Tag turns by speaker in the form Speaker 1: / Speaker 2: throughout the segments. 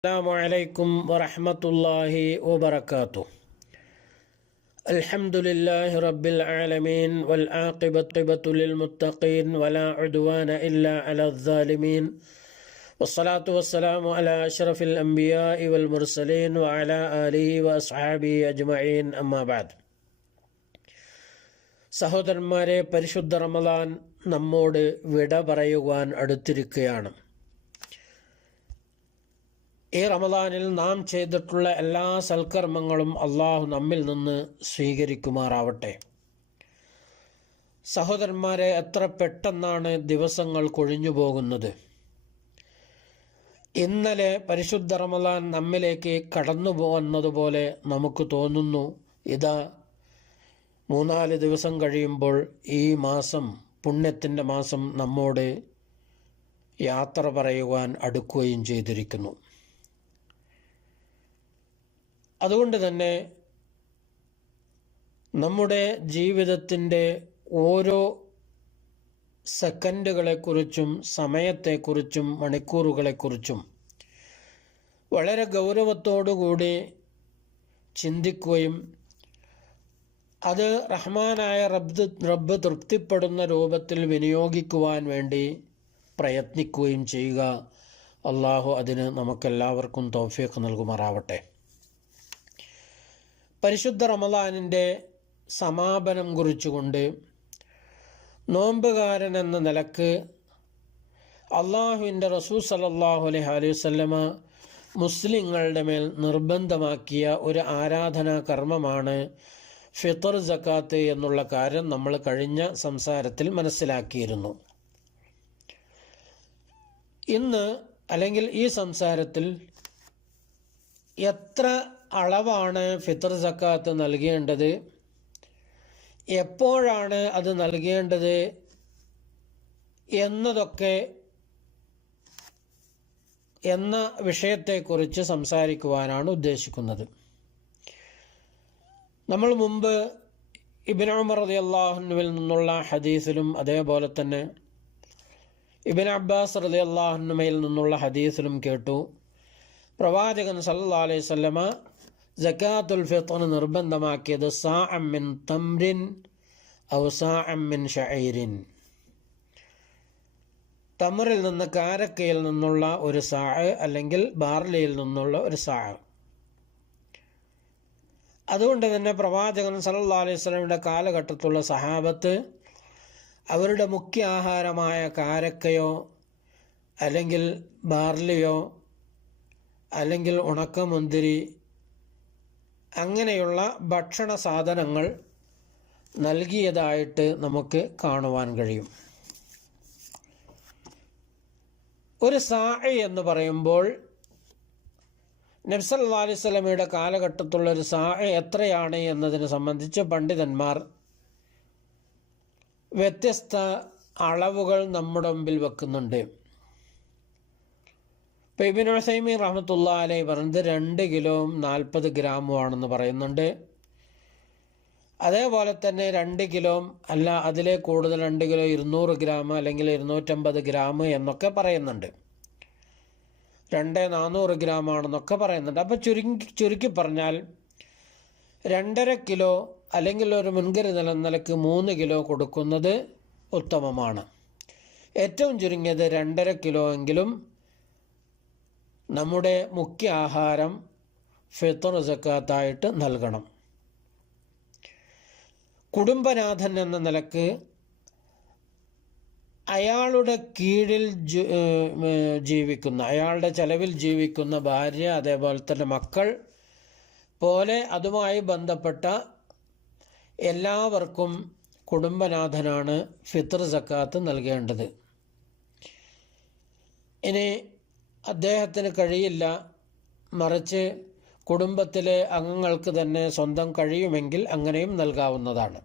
Speaker 1: السلام عليكم ورحمة الله وبركاته الحمد لله رب العالمين والعاقبة للمتقين ولا عدوان إلا على الظالمين والصلاة والسلام على أشرف الأنبياء والمرسلين وعلى آله وأصحابه أجمعين أما بعد സഹോദരന്മാരെ പരിശുദ്ധ റമദാൻ നമ്മോട് വിട പറയുവാൻ അടുത്തിരിക്കുകയാണ് ഈ റമദാനിൽ നാം ചെയ്തിട്ടുള്ള എല്ലാ സൽക്കർമ്മങ്ങളും അള്ളാഹു നമ്മിൽ നിന്ന് സ്വീകരിക്കുമാറാവട്ടെ. സഹോദരന്മാരെ എത്ര പെട്ടെന്നാണ് ദിവസങ്ങൾ കൊഴിഞ്ഞു പോകുന്നത്. ഇന്നലെ പരിശുദ്ധ റമദാൻ നമ്മിലേക്ക് കടന്നു പോകുന്നതുപോലെ നമുക്ക് തോന്നുന്നു. ഇതാ മൂന്നാൽ ദിവസം കഴിയുമ്പോൾ ഈ മാസം പുണ്യത്തിന്റെ മാസം നമ്മോട് യാത്ര പറയുവാൻ അടുക്കുകയും ചെയ്തിരിക്കുന്നു. അതുകൊണ്ട് തന്നെ നമ്മുടെ ജീവിതത്തിന്റെ ഓരോ സെക്കൻഡുകളെക്കുറിച്ചും സമയത്തെക്കുറിച്ചും മണിക്കൂറുകളെക്കുറിച്ചും വളരെ ഗൗരവത്തോടുകൂടി ചിന്തിക്കുകയും അത് റഹ്മാനായ റബ്ബ് റബ്ബ് തൃപ്തിപ്പെടുന്ന രൂപത്തിൽ വിനിയോഗിക്കുവാൻ വേണ്ടി പ്രയത്നിക്കുകയും ചെയ്യുക. അള്ളാഹു അതിന് നമുക്കെല്ലാവർക്കും തോഫിയൊക്കെ നൽകുമാറാവട്ടെ. പരിശുദ്ധ റമദാനിന്റെ സമാപനം കുറിച്ചുകൊണ്ട് നോമ്പുകാരൻ എന്ന നിലയ്ക്ക് അള്ളാഹുവിന്റെ റസൂ സലല്ലാഹു അലൈഹി അലൈഹി മുസ്ലിങ്ങളുടെ മേൽ നിർബന്ധമാക്കിയ ഒരു ആരാധനാ കർമ്മമാണ് ഫിത്തർ ജക്കാത്ത് എന്നുള്ള കാര്യം നമ്മൾ കഴിഞ്ഞ സംസാരത്തിൽ മനസ്സിലാക്കിയിരുന്നു. ഇന്ന് അല്ലെങ്കിൽ ഈ സംസാരത്തിൽ എത്ര അളവാണ് ഫിത്തർ സക്കാത്ത് നൽകേണ്ടത്. എപ്പോഴാണ് അത് നൽകേണ്ടത് എന്നതൊക്കെ എന്ന വിഷയത്തെക്കുറിച്ച് സംസാരിക്കുവാനാണ് ഉദ്ദേശിക്കുന്നത്. നമ്മൾ മുമ്പ് ഇബിൻ ഉമർ റതി അള്ളാഹുനുവിൽ നിന്നുള്ള ഹദീസിലും അതേപോലെ തന്നെ ഇബിൻ അബ്ബാസ് റതി അള്ളാഹുനുമയിൽ നിന്നുള്ള ഹദീസിലും കേട്ടു. പ്രവാചകൻ സല്ലാ അലൈഹി സ്വല്ലമ ജക്കാത്തുൽ ഫിത്തർ നിർബന്ധമാക്കിയത് സാ മിൻ തംരിൻ ഔ സാ മിൻ ഷൈരിൻ തമറിൽ നിന്ന് കാരക്കയിൽ നിന്നുള്ള ഒരു സാ അല്ലെങ്കിൽ ബാർലിയിൽ നിന്നുള്ള ഒരു സാ അതുകൊണ്ട് തന്നെ പ്രവാചകൻ സല്ലാ അലൈഹി സ്വലമിന്റെ കാലഘട്ടത്തുള്ള സഹാബത്ത് അവരുടെ മുഖ്യ ആഹാരമായ കാരക്കയോ അല്ലെങ്കിൽ ബാർലിയോ അല്ലെങ്കിൽ ഉണക്കമുന്തിരി അങ്ങനെയുള്ള ഭക്ഷണ സാധനങ്ങൾ നൽകിയതായിട്ട് നമുക്ക് കാണുവാൻ കഴിയും. ഒരു സായി എന്ന് പറയുമ്പോൾ നബ്സല്ലാ അലൈഹി സ്വലമയുടെ കാലഘട്ടത്തുള്ള ഒരു സായ എത്രയാണ് എന്നതിനെ സംബന്ധിച്ച് പണ്ഡിതന്മാർ വ്യത്യസ്ത അളവുകൾ നമ്മുടെ മുമ്പിൽ വെക്കുന്നുണ്ട്. ഇപ്പോൾ ഇബിൻ ഉസൈമീൻ റഹമത്തുള്ള അലൈ പറയുന്നത് രണ്ട് കിലോയും നാൽപ്പത് ഗ്രാമും ആണെന്ന് പറയുന്നുണ്ട്. അതേപോലെ തന്നെ രണ്ട് കിലോ അല്ല അതിലെ കൂടുതൽ രണ്ട് കിലോ ഇരുന്നൂറ് ഗ്രാം അല്ലെങ്കിൽ ഇരുന്നൂറ്റമ്പത് ഗ്രാം എന്നൊക്കെ പറയുന്നുണ്ട്. രണ്ട് നാനൂറ് ഗ്രാം ആണെന്നൊക്കെ പറയുന്നുണ്ട്. അപ്പോൾ ചുരുങ്ങി ചുരുക്കി പറഞ്ഞാൽ രണ്ടര കിലോ അല്ലെങ്കിൽ ഒരു മുൻകരുതൽ നിലയ്ക്ക് മൂന്ന് കിലോ കൊടുക്കുന്നത് ഉത്തമമാണ്. ഏറ്റവും ചുരുങ്ങിയത് രണ്ടര കിലോ എങ്കിലും നമ്മുടെ മുഖ്യ ആഹാരം ഫിത്തർ സക്കാത്തായിട്ട് നൽകണം. കുടുംബനാഥൻ എന്ന നിലയ്ക്ക് അയാളുടെ കീഴിൽ ജീവിക്കുന്ന അയാളുടെ ചെലവിൽ ജീവിക്കുന്ന ഭാര്യ അതേപോലെ തന്നെ മക്കൾ പോലെ അതുമായി ബന്ധപ്പെട്ട എല്ലാവർക്കും കുടുംബനാഥനാണ് ഫിത്തർ സക്കാത്ത് നൽകേണ്ടത്. ഇനി അദ്ദേഹത്തിന് കഴിയില്ല. മറിച്ച് കുടുംബത്തിലെ അംഗങ്ങൾക്ക് തന്നെ സ്വന്തം കഴിയുമെങ്കിൽ അങ്ങനെയും നൽകാവുന്നതാണ്.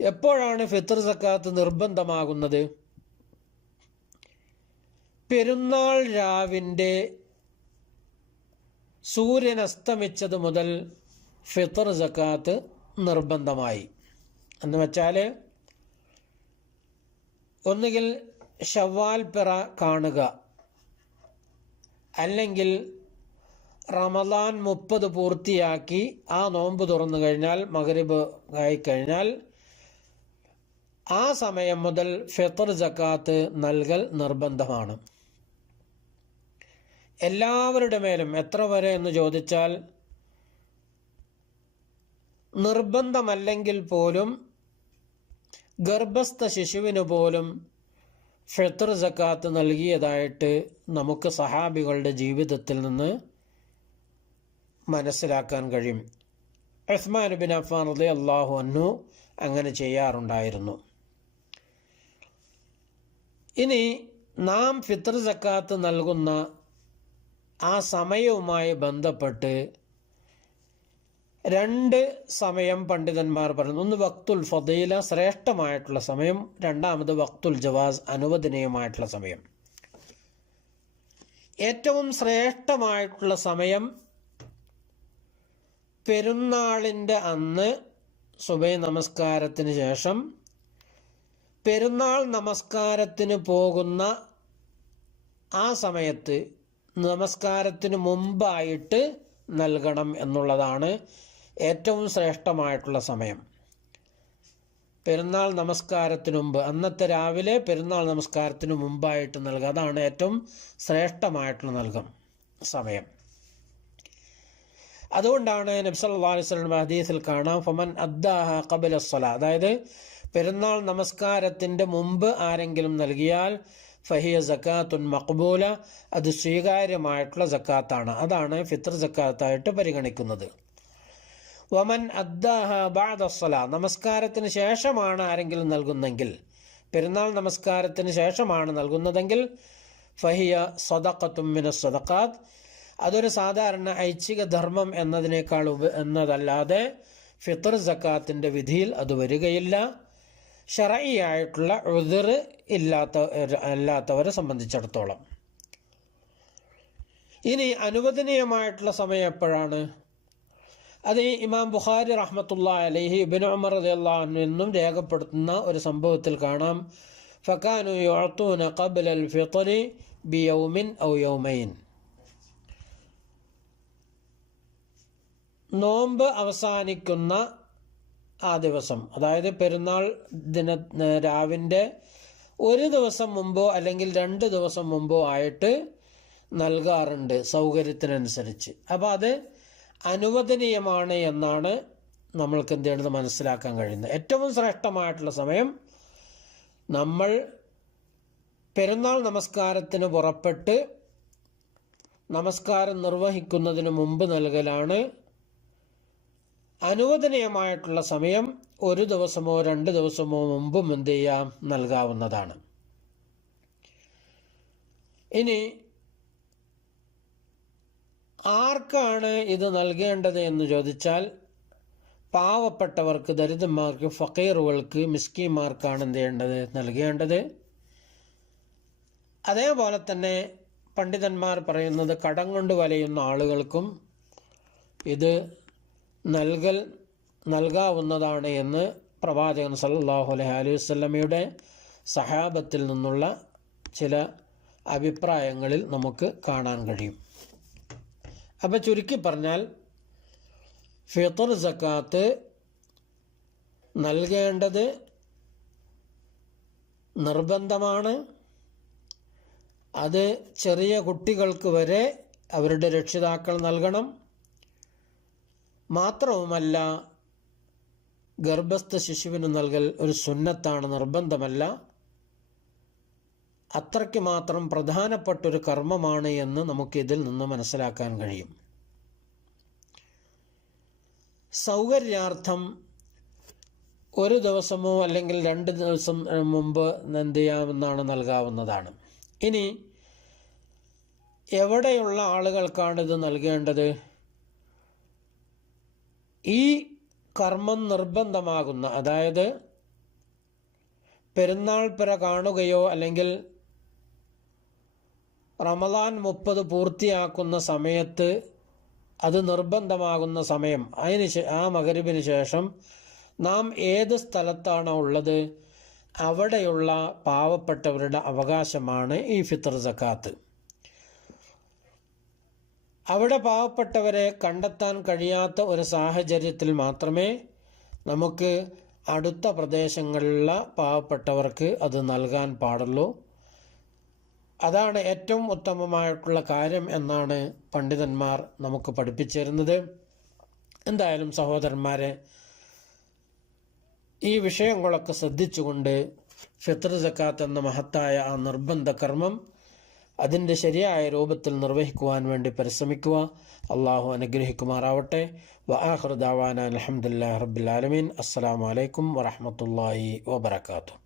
Speaker 1: എപ്പോഴാണ് ഫിത്ർ സക്കാത്ത് നിർബന്ധമാകുന്നത്? പെരുന്നാൾ രാവിന്റെ സൂര്യൻ അസ്തമിച്ചത് മുതൽ ഫിത്ർ സക്കാത്ത് നിർബന്ധമായി. എന്ന് വെച്ചാൽ ഒന്നുകിൽ ഷവ്വാൽ പിറ കാണുക. അല്ലെങ്കിൽ റമദാൻ മുപ്പത് പൂർത്തിയാക്കി ആ നോമ്പ് തുറന്നു കഴിഞ്ഞാൽ മകരിബ് ആയിക്കഴിഞ്ഞാൽ ആ സമയം മുതൽ ഫിത്തർ ജക്കാത്ത് നൽകൽ നിർബന്ധമാണ്. എല്ലാവരുടെ മേലും എത്ര വരെ എന്ന് ചോദിച്ചാൽ നിർബന്ധമല്ലെങ്കിൽ പോലും ഗർഭസ്ഥ ശിശുവിന് പോലും ഫിത്തർ ജക്കാത്ത് നൽകിയതായിട്ട് നമുക്ക് സഹാബികളുടെ ജീവിതത്തിൽ നിന്ന് മനസ്സിലാക്കാൻ കഴിയും. ഉസ്മാൻ ബിൻ അഫാൻ റളി അള്ളാഹു അന്നു അങ്ങനെ ചെയ്യാറുണ്ടായിരുന്നു. ഇനി നാം ഫിത്തർ സക്കാത്ത് നൽകുന്ന ആ സമയവുമായി ബന്ധപ്പെട്ട് രണ്ട് സമയം പണ്ഡിതന്മാർ പറയുന്നു ഒന്ന് വക്തുൽ ഫദീല ശ്രേഷ്ഠമായിട്ടുള്ള സമയം. രണ്ടാമത് വക്തുൽ ജവാസ് അനുവദനീയമായിട്ടുള്ള സമയം. ഏറ്റവും ശ്രേഷ്ഠമായിട്ടുള്ള സമയം പെരുന്നാളിന്റെ അന്ന് സുബൈ നമസ്കാരത്തിന് ശേഷം പെരുന്നാൾ നമസ്കാരത്തിന് പോകുന്ന ആ സമയത്ത് നമസ്കാരത്തിന് മുമ്പായിട്ട് നൽകണം എന്നുള്ളതാണ് ഏറ്റവും ശ്രേഷ്ഠമായിട്ടുള്ള സമയം. പെരുന്നാൾ നമസ്കാരത്തിനു മുമ്പ് അന്നത്തെ രാവിലെ പെരുന്നാൾ നമസ്കാരത്തിന് മുമ്പായിട്ട് നൽകുക. അതാണ് ഏറ്റവും ശ്രേഷ്ഠമായിട്ടുള്ള നൽകം സമയം. അതുകൊണ്ടാണ് നബ്സല്ലാ അലൈഹി ഹദീസിൽ കാണാം ഫമൻ അദ്ദാഹ കബില സ്വല അതായത് പെരുന്നാൾ നമസ്കാരത്തിന്റെ മുമ്പ് ആരെങ്കിലും നൽകിയാൽ ഫഹിയ ജക്കാത്തുൻ മക്ബൂല അത് സ്വീകാര്യമായിട്ടുള്ള ജക്കാത്താണ് അതാണ് ഫിത്തർ ജക്കാത്തായിട്ട് പരിഗണിക്കുന്നത്. വമൻ അദ്ദാഹ ബാദസ്സല നമസ്കാരത്തിന് ശേഷമാണ് ആരെങ്കിലും നൽകുന്നെങ്കിൽ. പെരുന്നാൾ നമസ്കാരത്തിന് ശേഷമാണ് നൽകുന്നതെങ്കിൽ ഫഹിയ സ്വതക്കത്തുമ്മിന സ്വതക്കാത്ത് അതൊരു സാധാരണ ഐച്ഛിക ധർമ്മം എന്നതിനേക്കാൾ ഉപ എന്നതല്ലാതെ ഫിത്തർ ജക്കാത്തിന്റെ വിധിയിൽ അത് വരികയില്ല. ഷറയിയായിട്ടുള്ള ഉതിർ ഇല്ലാത്ത അല്ലാത്തവരെ സംബന്ധിച്ചിടത്തോളം. ഇനി അനുവദനീയമായിട്ടുള്ള സമയം എപ്പോഴാണ്? അത് ഇമാം ബുഖാരി റഹ്മത്തുള്ള അലഹി ഇബിൻ ഉമർ എന്നും രേഖപ്പെടുത്തുന്ന ഒരു സംഭവത്തിൽ കാണാം. ഫക്കാനു യോത്തൂന കബിൽ അൽ ഫിത്തറി ബി യൗമിൻ ഔ യൗമൈൻ. നോമ്പ് അവസാനിക്കുന്ന ആ ദിവസം അതായത് പെരുന്നാൾ ദിന രാവിന്റെ ഒരു ദിവസം മുമ്പോ അല്ലെങ്കിൽ രണ്ട് ദിവസം മുമ്പോ ആയിട്ട് നൽകാറുണ്ട് സൗകര്യത്തിനനുസരിച്ച്. അപ്പോൾ അത് അനുവദനീയമാണ് എന്നാണ് നമ്മൾക്ക് എന്ത് ചെയ്യണമെന്ന് മനസ്സിലാക്കാൻ കഴിയുന്നത്. ഏറ്റവും ശ്രേഷ്ഠമായിട്ടുള്ള സമയം നമ്മൾ പെരുന്നാൾ നമസ്കാരത്തിന് പുറപ്പെട്ട് നമസ്കാരം നിർവഹിക്കുന്നതിന് മുമ്പ് നൽകലാണ് അനുവദനീയമായിട്ടുള്ള സമയം ഒരു ദിവസമോ രണ്ട് ദിവസമോ മുമ്പും എന്ത് ചെയ്യാം? നൽകാവുന്നതാണ്. ഇനി ആർക്കാണ് ഇത് നൽകേണ്ടത് എന്ന് ചോദിച്ചാൽ പാവപ്പെട്ടവർക്ക് ദരിദ്രന്മാർക്ക് ഫക്കീറുകൾക്ക് മിസ്കിമാർക്കാണ് എന്ത് ചെയ്യേണ്ടത്? നൽകേണ്ടത്. അതേപോലെ തന്നെ പണ്ഡിതന്മാർ പറയുന്നത് കടം കൊണ്ട് വലയുന്ന ആളുകൾക്കും ഇത് നൽകൽ നൽകാവുന്നതാണ് എന്ന് പ്രവാചകൻ സല്ലല്ലാഹു അലൈഹി അലൈഹി സഹാബത്തിൽ നിന്നുള്ള ചില അഭിപ്രായങ്ങളിൽ നമുക്ക് കാണാൻ കഴിയും. അപ്പോൾ ചുരുക്കി പറഞ്ഞാൽ ഫിത്തർ സക്കാത്ത് നൽകേണ്ടത് നിർബന്ധമാണ്. അത് ചെറിയ കുട്ടികൾക്ക് വരെ അവരുടെ രക്ഷിതാക്കൾ നൽകണം. മാത്രവുമല്ല ഗർഭസ്ഥ ശിശുവിന് നൽകൽ ഒരു സുന്നത്താണ് നിർബന്ധമല്ല. അത്രയ്ക്ക് മാത്രം പ്രധാനപ്പെട്ടൊരു കർമ്മമാണ് എന്ന് നമുക്കിതിൽ നിന്ന് മനസ്സിലാക്കാൻ കഴിയും. സൗകര്യാർത്ഥം ഒരു ദിവസമോ അല്ലെങ്കിൽ രണ്ട് ദിവസം മുമ്പ് എന്ത് ചെയ്യാമെന്നാണ് നൽകാവുന്നതാണ്. ഇനി എവിടെയുള്ള ആളുകൾക്കാണ് ഇത് നൽകേണ്ടത്? ഈ കർമ്മം നിർബന്ധമാകുന്ന അതായത് പെരുന്നാൾ പിറ കാണുകയോ അല്ലെങ്കിൽ റമദാൻ മുപ്പത് പൂർത്തിയാക്കുന്ന സമയത്ത് അത് നിർബന്ധമാകുന്ന സമയം. അതിന് ആ മകരുവിന് ശേഷം നാം ഏത് സ്ഥലത്താണോ ഉള്ളത് അവിടെയുള്ള പാവപ്പെട്ടവരുടെ അവകാശമാണ് ഈ ഫിത്തർ സക്കാത്ത്. അവിടെ പാവപ്പെട്ടവരെ കണ്ടെത്താൻ കഴിയാത്ത ഒരു സാഹചര്യത്തിൽ മാത്രമേ നമുക്ക് അടുത്ത പ്രദേശങ്ങളിലുള്ള പാവപ്പെട്ടവർക്ക് അത് നൽകാൻ പാടുള്ളൂ. അതാണ് ഏറ്റവും ഉത്തമമായിട്ടുള്ള കാര്യം എന്നാണ് പണ്ഡിതന്മാർ നമുക്ക് പഠിപ്പിച്ചിരുന്നത്. എന്തായാലും സഹോദരന്മാരെ ഈ വിഷയങ്ങളൊക്കെ ശ്രദ്ധിച്ചുകൊണ്ട് ഫിത്ർ സക്കാത്ത് എന്ന മഹത്തായ ആ നിർബന്ധ കർമ്മം അതിന്റെ ശരിയായ രൂപത്തിൽ നിർവഹിക്കുവാൻ വേണ്ടി പരിശ്രമിക്കുക. അള്ളാഹു അനുഗ്രഹിക്കുമാറാവട്ടെ. വആഖിർ ദാവാന അലഹമുല്ലാ റബ്ബുലാലമീൻ അസ്സാം വലൈക്കും അലൈക്കും വറഹ്മത്തുള്ളാഹി വബറകാതുഹു.